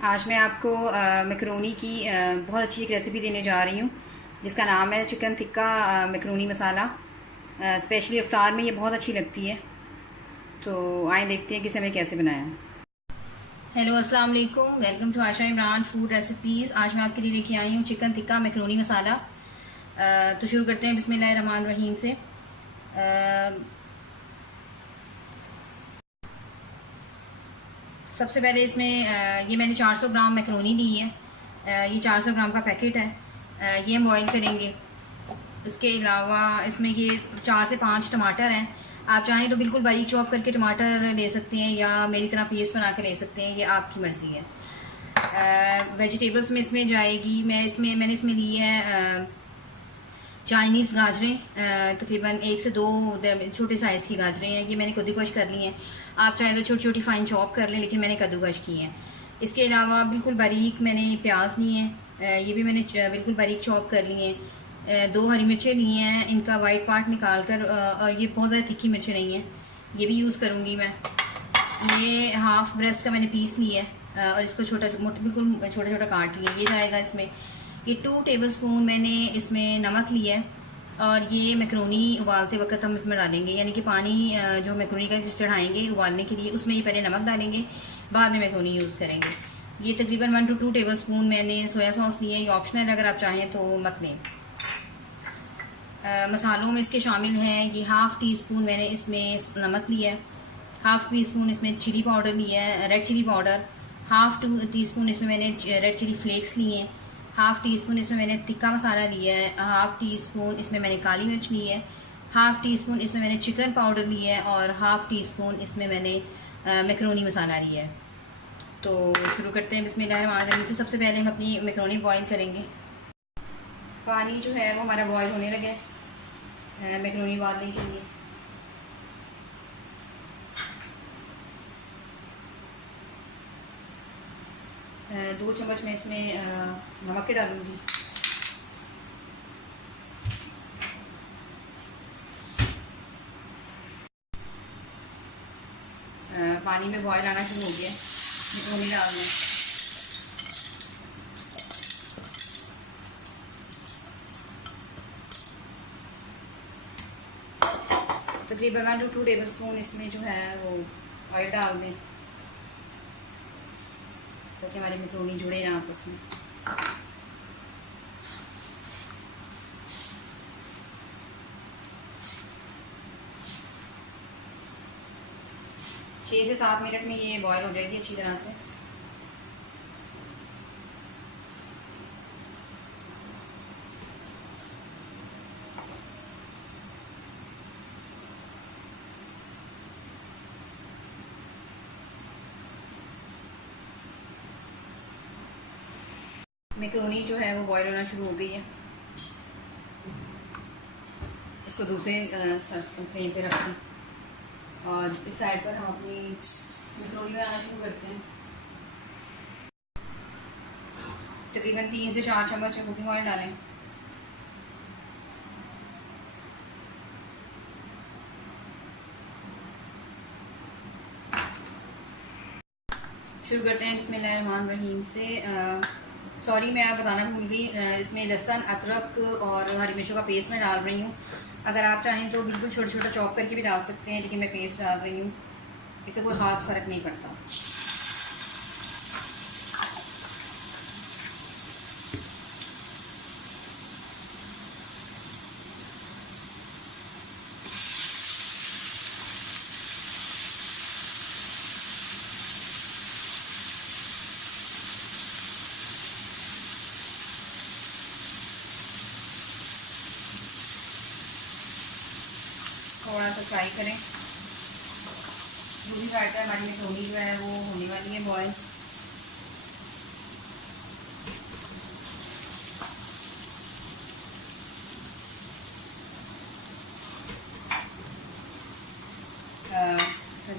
आज मैं आपको मैकरोनी की बहुत अच्छी एक रेसिपी देने जा रही हूँ जिसका नाम है चिकन टिक्का मैकरोनी मसाला। स्पेशली इफ्तार में ये बहुत अच्छी लगती है। तो आए देखते हैं कि इसे मैंने कैसे बनाया है। हेलो अस्सलाम वालेकुम, welcome to Asha Imran food recipes. आज मैं आपके लिए लेके आई हूँ चिकन टिक्का मैकरोनी मसाला। तो शुरू करते हैं बिस्मिल्लाहिर्रहमानिर्रहीम से। सबसे पहले इसमें ये मैंने 400 ग्राम मैकरोनी ली है। ये 400 ग्राम का पैकेट है। ये हम बॉईल करेंगे। उसके अलावा इसमें ये 4 से 5 टमाटर हैं। आप चाहें तो बिल्कुल बारीक चॉप करके टमाटर ले सकते हैं या मेरी तरह पेस्ट बना के ले सकते हैं, ये आपकी मर्ज़ी है। वेजिटेबल्स में इसमें जाएगी, मैंने इसमें ली है चाइनीज़ गाजरें, तकरीबन 1 से 2 छोटे साइज़ की गाजरें हैं। ये मैंने कद्दूकश कर ली हैं। आप चाहें तो छोटी छोटी फ़ाइन चॉप कर लें, लेकिन मैंने कद्दूकश की हैं। इसके अलावा बिल्कुल बारीक मैंने प्याज लिए हैं, ये भी मैंने बिल्कुल बारीक चॉप कर लिए हैं। 2 हरी मिर्चें ली हैं, इनका वाइट पार्ट निकाल कर, और ये बहुत ज़्यादा तीखी मिर्चें नहीं हैं, ये भी यूज़ करूँगी मैं। ये हाफ़ ब्रेस्ट का मैंने पीस लिया है और इसको बिल्कुल छोटा छोटा काट लिया, ये जाएगा इसमें। ये 2 टेबलस्पून मैंने इसमें नमक लिया है और ये मैकरोनी उबालते वक्त हम इसमें डालेंगे, यानी कि पानी जो मैकरोनी का चढ़ाएंगे उबालने के लिए, उसमें ये पहले नमक डालेंगे, बाद में मैकरोनी यूज़ करेंगे। ये तकरीबन 1 to 2 टेबलस्पून मैंने सोया सॉस लिया है, ये ऑप्शनल है, अगर आप चाहें तो मत लें। मसालों में इसके शामिल हैं ये हाफ़ टी स्पून मैंने इसमें नमक लिया है, हाफ़ टी स्पून इसमें चिली पाउडर लिया है, red chilli powder, half teaspoon इसमें मैंने रेड चिली फ्लेक्स लिए हैं, हाफ़ टी स्पून इसमें मैंने तिक्का मसाला लिया है, हाफ़ टी स्पून इसमें मैंने काली मिर्च ली है, हाफ़ टी स्पून इसमें मैंने चिकन पाउडर लिया है और हाफ़ टी स्पून इसमें मैंने मैकरोनी मसाला लिया है। तो शुरू करते हैं बिस्मिल्लाहिर्रहमानिर्रहीम। तो सबसे पहले हम अपनी मैकरोनी बॉईल करेंगे। पानी जो है वो हमारा बॉईल होने लगे मैकरोनी उबालने के लिए। दो चम्मच मैं इसमें नमक के डालूंगी। पानी में बॉयल आना शुरू हो गया, मैकरोनी डालना है। तकरीबन 1 to 2 टेबलस्पून इसमें जो है वो ऑयल डाल दें ताकि हमारे मैकरोनी जुड़े ना आपस में। छः से 7 मिनट में ये बॉयल हो जाएगी अच्छी तरह से। मैकरोनी जो है वो बॉयल होना शुरू हो गई है। इसको दूसरे फ्लेम पे रखें और इस साइड पर हम अपनी मैकरोनी बनाना शुरू करते हैं। तकरीबन 3 से 4 चम्मच कुकिंग ऑयल डालें। शुरू करते हैं बिस्मिल्लाहिर्रहमानिर्रहीम से। सॉरी, मैं बताना भूल गई, इसमें लहसुन, अदरक और हरी मिर्चों का पेस्ट मैं डाल रही हूँ। अगर आप चाहें तो बिल्कुल छोटा छोटा चॉप करके भी डाल सकते हैं, लेकिन मैं पेस्ट डाल रही हूँ, इससे कोई ख़ास फ़र्क नहीं पड़ता। थोड़ा सा फ्राई करें, दूसरी साइड पर हमारी मैकरोनी जो है वो होने वाली है बॉयल।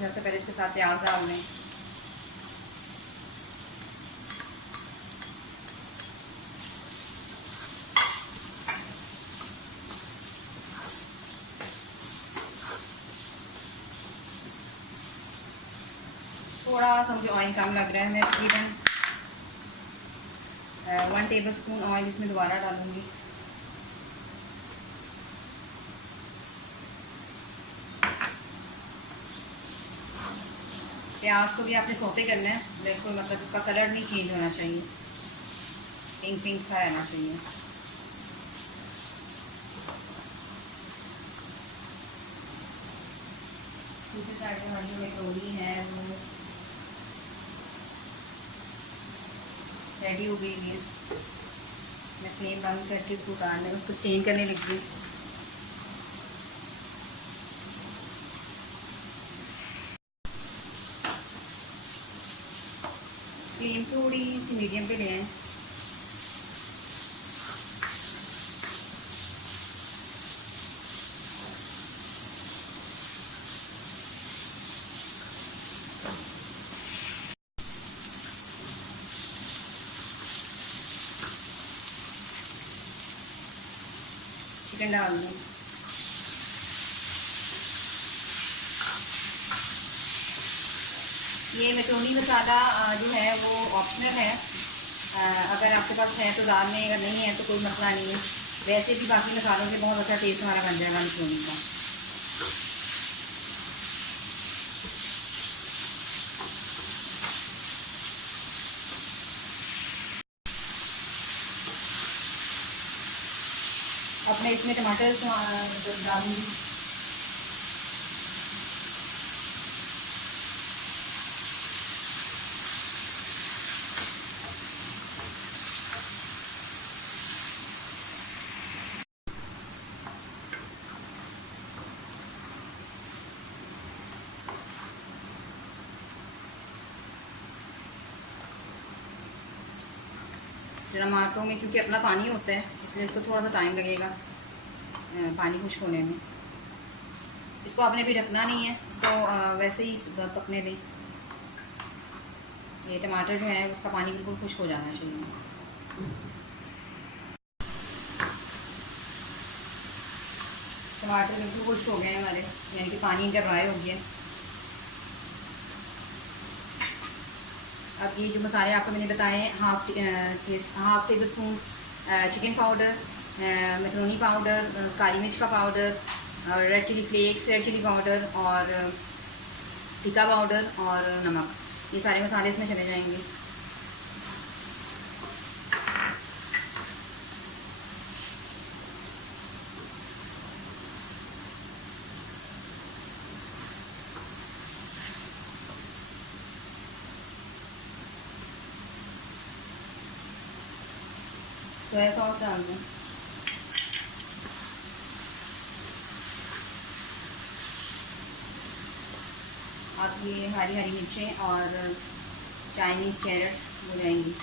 सबसे पहले इसके साथ प्याज डाल दें। थोड़ा सा मुझे ऑयल कम लग रहा है, मैं तकरीबन 1 टेबलस्पून ऑयल इसमें दोबारा डालूँगी। प्याज को भी आपने सौते करना है, बिल्कुल मतलब उसका कलर नहीं चेंज होना चाहिए, पिंक पिंक सा रहना चाहिए। दूसरी साइड में हमारी मैक्रोनी है वो रेडी हो गई है। मैं फ्लेम बंद करके उसको उतारने उसको स्टेन करने लगी हूँ। फ्लेम थोड़ी सी मीडियम पे ले आए। चिकन डाल दूँ। ये मैक्रोनी मसाला जो है वो ऑप्शनल है, अगर आपके पास है तो डाल लें, अगर नहीं है तो कोई मसला नहीं है। वैसे भी बाकी मसालों से बहुत अच्छा टेस्ट हमारा बन जाएगा मैक्रोनी का। अब मैं इसमें टमाटर डालूँगी। टमाटरों में क्योंकि अपना पानी होता है इसलिए इसको थोड़ा सा टाइम लगेगा पानी खुश्क होने में। इसको आपने भी ढकना नहीं है, इसको वैसे ही पकने दें। ये टमाटर जो है उसका पानी बिल्कुल खुश्क हो जाना चाहिए। टमाटर बिल्कुल खुश्क हो गए हैं हमारे, यानी कि पानी इनका ड्राई हो गया। अब ये जो मसाले आपको मैंने बताए हैं, half tablespoon chicken powder, macaroni powder, काली मिर्च का powder, red chilli flakes, red chilli powder और टिक्का पाउडर और नमक, ये सारे मसाले इसमें चले जाएंगे। सोया सॉस डाल दूँ। अब ये हरी हरी मिर्चें और चाइनीज़ कैरेट हो जाएंगी।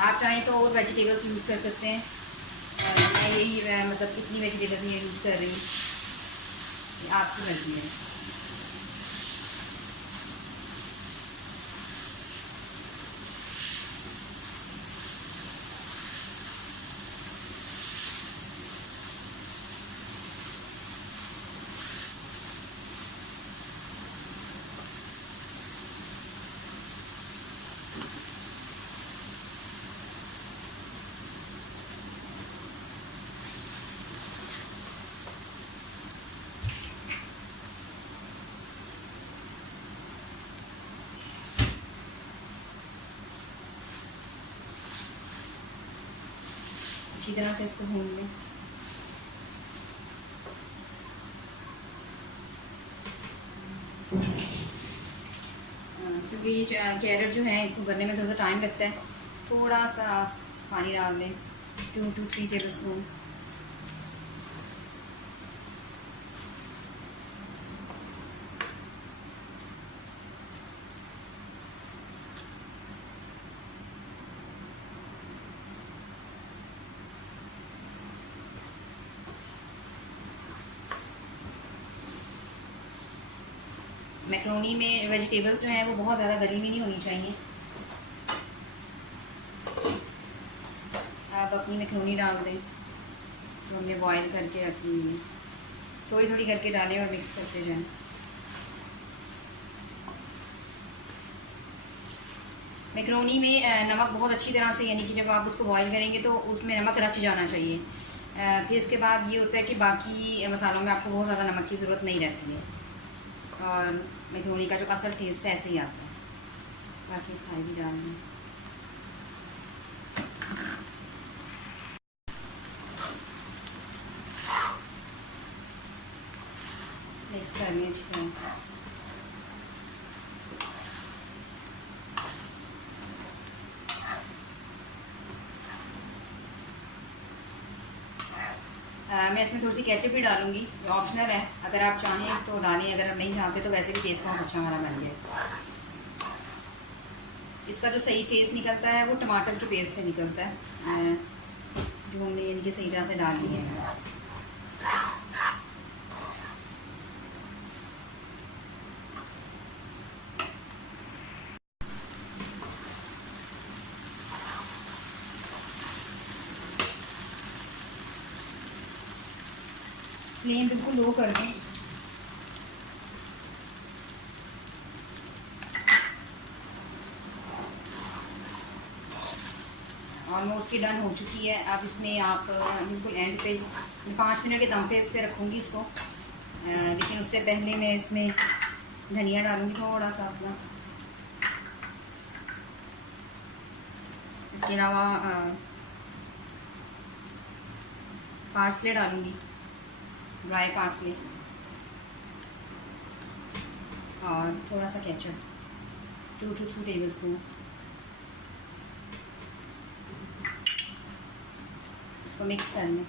आप चाहें तो और वेजिटेबल्स यूज़ कर सकते हैं, मैं यही मतलब कितनी वेजिटेबल्स मैं यूज़ कर रही हूँ, आपकी मर्जी है। अच्छी तरह से इसको भून लें। क्योंकि ये कैरेट जो है इसको करने में थोड़ा सा टाइम लगता है, थोड़ा सा पानी डाल दें, 2 to 3 टेबल स्पून। मैक्रोनी में वेजिटेबल्स जो हैं वो बहुत ज़्यादा गली में नहीं होनी चाहिए। आप अपनी मैक्रोनी डाल दें जो हमने बॉयल करके रखी हुई है, थोड़ी थोड़ी करके डालें और मिक्स करते जाएं। मैक्रोनी में नमक बहुत अच्छी तरह से, यानी कि जब आप उसको बॉईल करेंगे तो उसमें नमक रच जाना चाहिए। फिर इसके बाद ये होता है कि बाकी मसालों में आपको बहुत ज़्यादा नमक की ज़रूरत नहीं रहती है और मैक्रोनी का जो असल टेस्ट है ऐसे ही आता है। बाकी खाई भी डाल दें। मिक्स करनी अच्छी तरह। मैं इसमें थोड़ी सी केचप भी डालूंगी, ऑप्शनल है, अगर आप चाहें तो डालें, अगर आप नहीं चाहते तो वैसे भी टेस्ट बहुत अच्छा हमारा बन गया। इसका जो सही टेस्ट निकलता है वो टमाटर के पेस्ट से निकलता है, जो हमने यानी कि सही तरह से डाल दिए हैं। फ्लेम बिल्कुल लो कर दें। ऑलमोस्ट ये डन हो चुकी है। अब इसमें आप बिल्कुल एंड पे 5 मिनट के दम पे इस पर रखूँगी इसको, लेकिन उससे पहले मैं इसमें धनिया डालूँगी थोड़ा सा अपना। इसके अलावा पार्सले डालूँगी, ड्राई पार्सले, और थोड़ा सा केचप 2 to 3 टेबल स्पून। इसको मिक्स कर लें।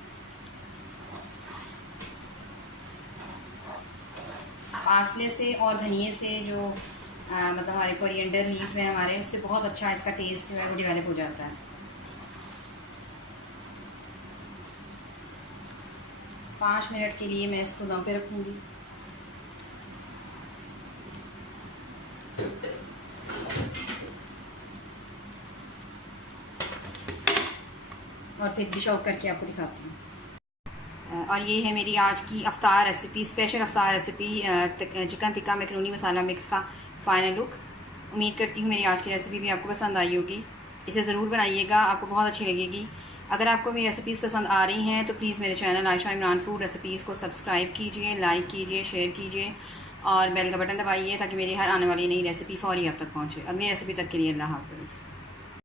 पार्सले से और धनिए से जो मतलब हमारे कोरिएंडर लीव्स हैं हमारे, उससे बहुत अच्छा इसका टेस्ट जो है वो डेवलप हो जाता है। 5 मिनट के लिए मैं इसको दम पे रखूँगी। और फिर डिश आउट करके आपको दिखाती हूँ। और ये है मेरी आज की अफ्तार रेसिपी, स्पेशल अफ्तार recipe, chicken tikka macaroni masala mix का फाइनल लुक। उम्मीद करती हूँ मेरी आज की रेसिपी भी आपको पसंद आई होगी। इसे ज़रूर बनाइएगा, आपको बहुत अच्छी लगेगी। अगर आपको मेरी रेसिपीज़ पसंद आ रही हैं तो प्लीज़ मेरे channel Ayesha Imran food recipes को सब्सक्राइब कीजिए, लाइक कीजिए, शेयर कीजिए और बेल का बटन दबाइए ताकि मेरी हर आने वाली नई रेसिपी फ़ौरी आप तक पहुँचे। अगली रेसिपी तक के लिए अल्लाह हाफ़िज़।